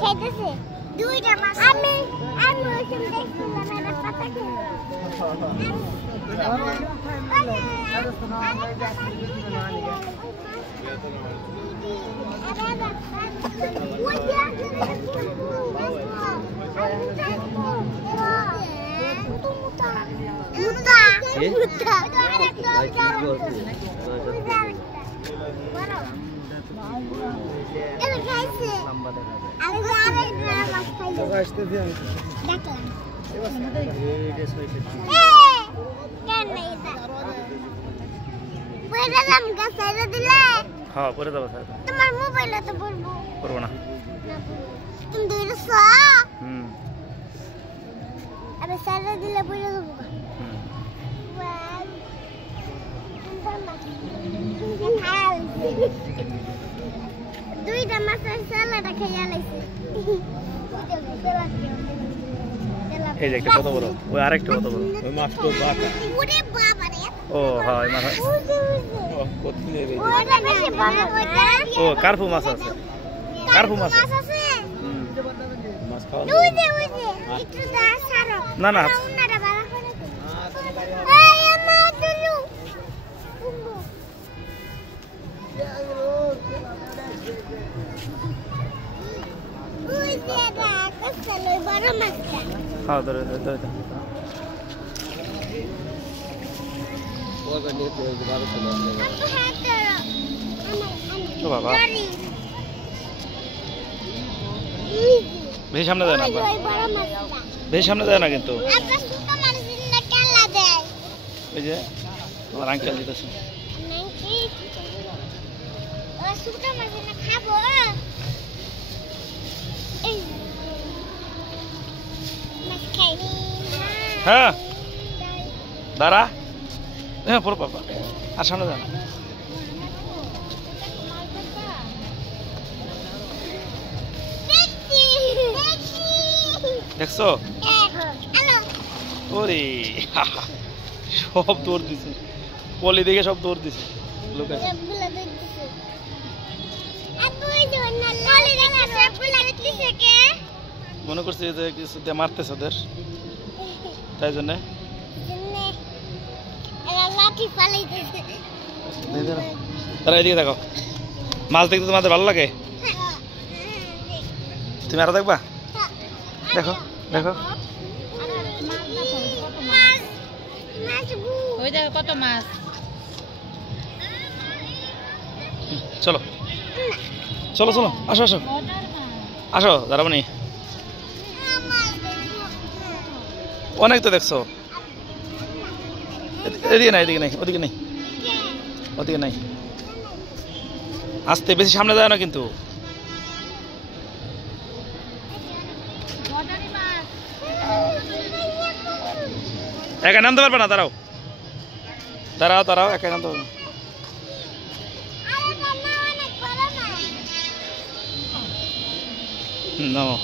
খাইতেছে দুইটা মাছ আমি ওই সময় দেখছিলাম এটা পাতা হ্যাঁ পরে যাবো তোমার মোবাইলে তো বলবো করবো না তুমি ধরেছ আরে সারা দিলে বলে দেবো দুইটা মাছের সালাটা খেয়ে লাইছে এই যে একটা কত বড় ওই আরেকটা কত বড় ওই মাছ তো বাটা ওরে বাবা রে ও হ্যাঁ ওই মাছ কত নিয়ে রে ওটা বেশি বড় ওটা ও কার্পু মাছ আছে কার্পু মাছ আছে মাছ খাওয়া ওই যে একটু দা সারো না না উন্নাটা ভালো করে এই আমা তুলু ওই যে দা কসলে বড় মাছটা হ্যাঁ ধরে আপু হাত ধরো ও বাবা ধরি বেশি সামনে যায় না ওই বড় মাছটা বেশি সামনে যায় না কিন্তু আপা সুতো মারছিস না কেলা দেয় ওই যে আমার আঙ্কেল দিতেছে নাকি ও সুতো মারছিস না খাবো এই মাছ খাই হ্যাঁ দাঁড়া হ্যাঁ পড়ো বাবা আর সামনে যায় না দেখছো ওরে সব দৌড় দিছে পলি দেখে সব দৌড় দিছে লোক আছে মনে করছে যে কিছু দিয়ে মারতেছে ওদের তাই জন্য তারা এদিকে দেখো মাছ দেখতে তোমাদের ভালো লাগে তুমি আরো দেখবা দেখো দেখো ওই দেখো কত মাছ চলো চলো চলো আসো আসো আসো দাঁড়াবনি অনেক তো দেখছো এদিকে নাই এদিকে নাই ওদিকে নেই ওদিকে নাই আসতে বেশি সামনে যায় না কিন্তু একা নামতে পারবে না দাঁড়াও দাঁড়াও দাঁড়াও একা নামতে পারবে নামো